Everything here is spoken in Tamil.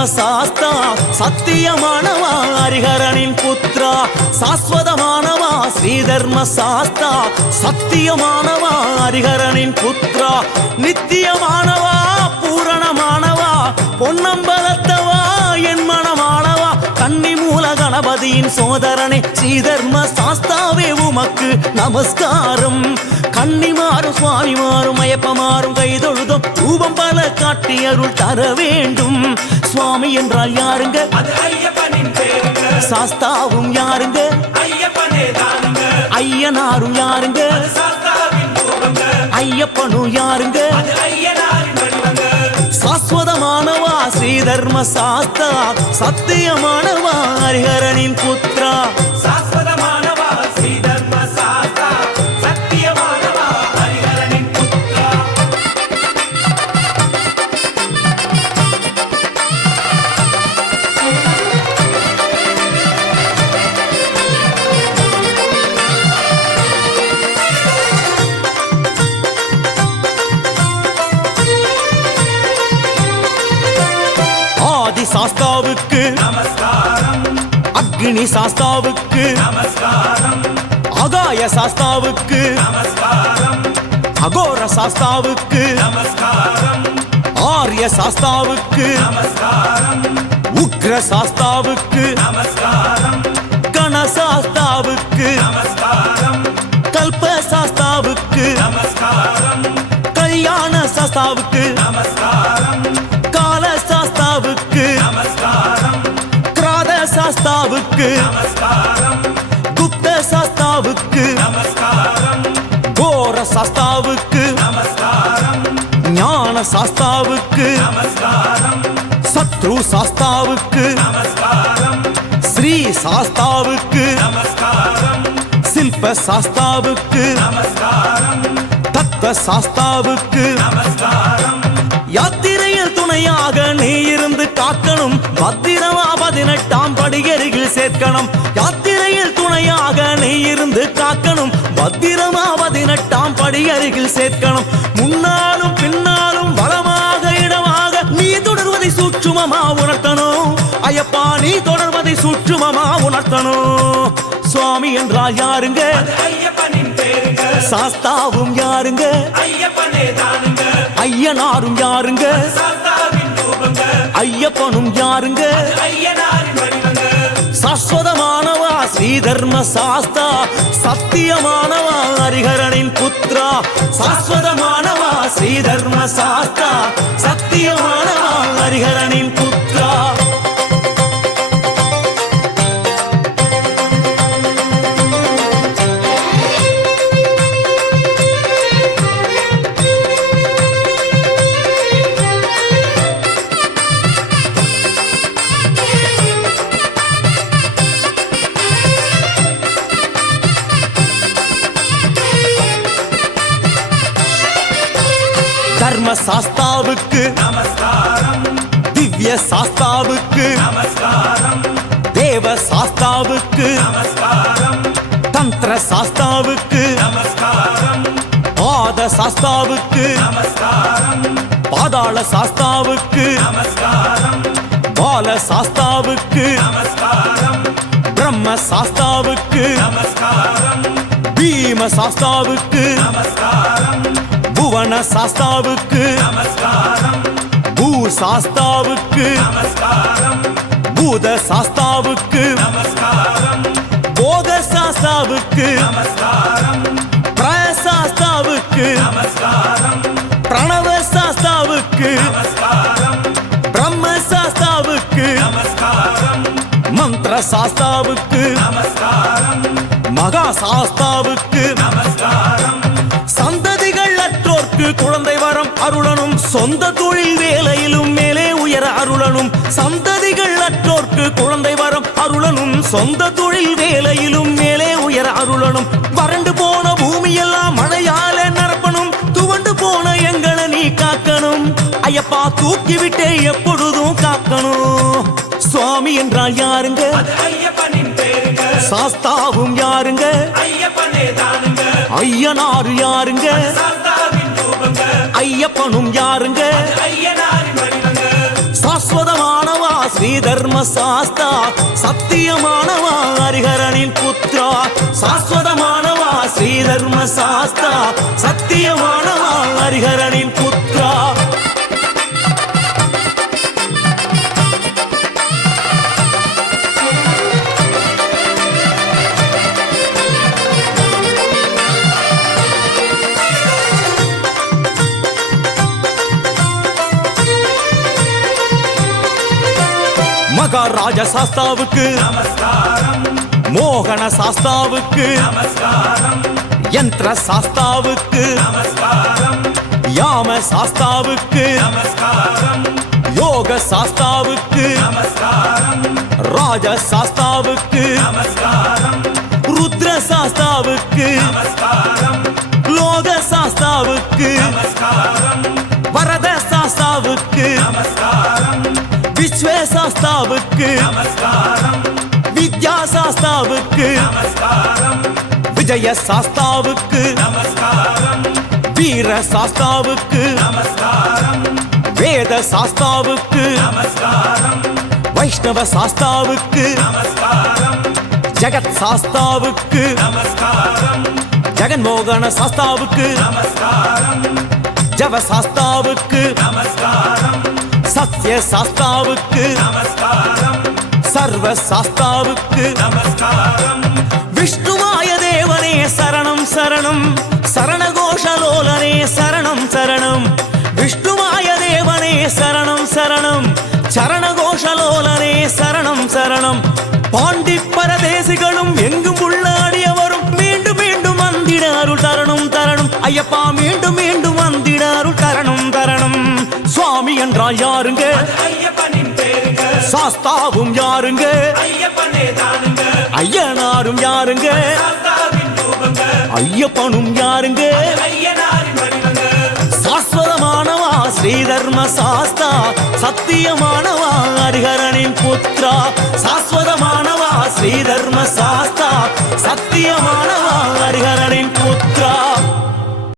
ஸ்ரீதர்ம சாஸ்தா சத்தியமானவா ஹரிஹரனின் புத்ரா சாஸ்வதமானவா ஸ்ரீதர்ம சாஸ்தா சத்தியமானவா ஹரிஹரனின் புத்ரா நித்தியமானவா பூரணமானவா பொன்னம்பலத்தவா என் மனமானவா கன்னி மூல கணபதியின் சோதரனே ஸ்ரீதர்ம சாஸ்தாவே உமக்கு நமஸ்காரம் கன்னிமாறும் சுவாமிமாறும் ஐயப்பமாறும் கைதொழுதும் ரூபம் பல காட்டி அருள் தர வேண்டும் சுவாமி என்றால் யாருங்க சாஸ்தாவும் யாருங்க ஐயனாரும் யாருங்க ஐயப்பனும் யாருங்க சாஸ்வதமானவா ஸ்ரீதர்ம சாஸ்தா சத்தியமானவா ஹரிஹரனின் புத்ரா சாஸ்வதமானவா ஸ்ரீதர்ம சாஸ்தா சத்தியமானவா ஹரிஹரனின் புத்ரா ஆதி சாஸ்தாவுக்கு நமஸ்காரம் அக்னி சாஸ்தாவுக்கு நமஸ்காரம் ஆகாய சாஸ்தாவுக்கு நமஸ்காரம் அகோர சாஸ்தாவுக்கு நமஸ்காரம் ஆரிய சாஸ்தாவுக்கு நமஸ்காரம் உக்ர சாஸ்தாவுக்கு நமஸ்காரம் கணசாஸ்தாவுக்கு நமஸ்காரம் கல்ப சாஸ்தாவுக்கு நமஸ்காரம் கல்யாண சாஸ்தாவுக்கு நமஸ்காரம் கால சாஸ்தாவுக்கு நமஸ்காரம் கிராத சாஸ்தாவுக்கு நமஸ்காரம் குப்த சாஸ்தாவுக்கு நமஸ்காரம் கோர சாஸ்தாவுக்கு நமஸ்காரம் ஞான சாஸ்தாவுக்கு நமஸ்காரம் சத்ரு சாஸ்தாவுக்கு நமஸ்காரம் ஸ்ரீ சாஸ்தாவுக்கு நமஸ்காரம் சில்ப சாஸ்தாவுக்கு நமஸ்காரம் தத்துவ சாஸ்தாவுக்கு நமஸ்காரம் யாத்திரையில் துணையாக நீ இருந்து காக்கணும் பத்திரமா 18ஆம் படியருகில் சேர்க்கணும் யாத்திரையில் துணையாக நீ இருந்து காக்கணும் பத்திரமா 18ஆம் படியருகில் சேர்க்கணும் முன்னாலும் பின்னாலும் வளமாக இடமாக நீ தொடர்வதை சூட்சுமமா உணர்த்தணும் ஐயப்பா நீ தொடர்வதை சூட்சுமமா உணர்த்தணும் சுவாமி என்றால் யாருங்க ஐயப்பனின் பேருங்க சாஸ்தாவும் யாருங்க ஐயப்பனே தானுங்க ஐயனாரும் யாருங்க சாஸ்தாவின் ரூபங்க ஐயப்பனும் யாருங்க ஐயனாரின் வடிவங்க சாஸ்வதமானவா ஸ்ரீதர்ம சாஸ்தா சத்தியமானவா ஹரிஹரனின் புத்ரா சாஸ்வதமானவா ஸ்ரீதர்ம சாஸ்தா சத்தியமானவா ஹரிஹரனின் புத்ரா தர்ம சாஸ்தாவுக்கு நமஸ்காரம் திவ்ய சாஸ்தாவுக்கு நமஸ்காரம் தேவ சாஸ்தாவுக்கு நமஸ்காரம் தந்திர சாஸ்தாவுக்கு நமஸ்காரம் பாத சாஸ்தாவுக்கு நமஸ்காரம் பாதாள சாஸ்தாவுக்கு நமஸ்காரம் பால சாஸ்தாவுக்கு நமஸ்காரம் பிரம்ம சாஸ்தாவுக்கு நமஸ்காரம் பீம சாஸ்தாவுக்கு நமஸ்காரம் புவன சாஸ்தாவுக்கு நமஸ்காரம் பூ சாஸ்தாவுக்கு நமஸ்காரம் பூத சாஸ்தாவுக்கு நமஸ்காரம் போக சாஸ்தாவுக்கு நமஸ்காரம் பிரசாஸ்தாவுக்கு நமஸ்காரம் பிரணவ சாஸ்தாவுக்கு நமஸ்காரம் பிரம்ம சாஸ்தாவுக்கு நமஸ்காரம் மந்திர சாஸ்தாவுக்கு நமஸ்காரம் மகா சாஸ்தாவுக்கு நமஸ்காரம் சந்ததிகள் அற்றோர்க்கு குழந்தை வரம் அருளனும் சொந்த தொழில் வேலையிலும் மேலே உயர அருளனும் சந்ததிகள் அற்றோர்க்கு குழந்தை வரம் அருளனும் சொந்த தொழில் வேலையிலும் மேலே உயர அருளனும் வறண்டு போன பூமியெல்லாம் மழையால நிரப்பணும் துவண்டு போன எங்களை நீ காக்கணும் ஐயப்பா தூக்கிவிட்டே எப்பொழுதும் காக்கணும் சுவாமி என்றால் யாருங்க அது ஐயப்பனின் பேருங்க சாஸ்தாவும் யாருங்க ஐயப்பனே தானுங்க ஐயனாரு யாருங்க சாஸ்தாவின் ரூபங்க ஐயப்பனும் யாருங்க ஐயனாரின் வடிவங்க சாஸ்வதமானவா ஸ்ரீ தர்ம சாஸ்தா சத்தியமானவா ஹரிஹரனின் புத்ரா சாஸ்வதமானவா ஸ்ரீ தர்ம சாஸ்தா சத்தியமானவா ஹரிஹரனின் புத்ரா மகாராஜ சாஸ்தாவுக்கு நமஸ்காரம் மோகன சாஸ்தாவுக்கு நமஸ்காரம் யந்திர சாஸ்தாவுக்கு நமஸ்காரம் யாம சாஸ்தாவுக்கு நமஸ்காரம் யோக சாஸ்தாவுக்கு நமஸ்காரம் ராஜ சாஸ்தாவுக்கு நமஸ்காரம் ருத்ர சாஸ்தாவுக்கு நமஸ்காரம் லோக சாஸ்தாவுக்கு நமஸ்காரம் வரத சாஸ்தாவுக்கு நமஸ்காரம் விஸ்வ சாஸ்தாவுக்கு நமஸ்காரம் வித்யா சாஸ்தாவுக்கு நமஸ்காரம் விஜய சாஸ்தாவுக்கு நமஸ்காரம் வீர சாஸ்தாவுக்கு நமஸ்காரம் வேத சாஸ்தாவுக்கு நமஸ்காரம் வைஷ்ணவ சாஸ்தாவுக்கு நமஸ்காரம் ஜெகத் சாஸ்தாவுக்கு நமஸ்காரம் ஜெகன்மோகன சாஸ்தாவுக்கு நமஸ்காரம் ஜவ சாஸ்தாவுக்கு நமஸ்காரம் சத்ய சாஸ்தாவுக்கு நமஸ்காரம் சர்வ சாஸ்தாவுக்கு நமஸ்காரம் விஷ்ணுமாய தேவனே சரணம் சரணம் சரணகோஷலோலனே சரணம் சரணம் விஷ்ணுமாய தேவனே சரணம் சரணம் சரணகோஷலோலனே சரணம் சரணம் பாண்டி பரதேசிகளும் எங்கும் உள்ளாடியவரும் மீண்டும் மீண்டும் வந்திட அருள் தரணும் தரணும் ஐயப்பா மீண்டும் மீண்டும் வந்திட அருள் தரணும் தரணும் சுவாமி என்றால் யாருங்க ஐயப்பனின் பேருங்க சாஸ்தாவும் யாருங்க ஐயப்பனே தானுங்க ஐயனாரும் யாருங்க சாஸ்தாவின் ரூபங்க ஐயப்பனும் யாருங்க ஐயனாரின் வடிவங்க சாஸ்வதமானவா ஸ்ரீ தர்ம சாஸ்தா சத்தியமானவா ஹரிஹரனின் புத்ரா சாஸ்வதமானவா ஸ்ரீ தர்ம சாஸ்தா சத்தியமானவா ஹரிஹரனின் புத்ரா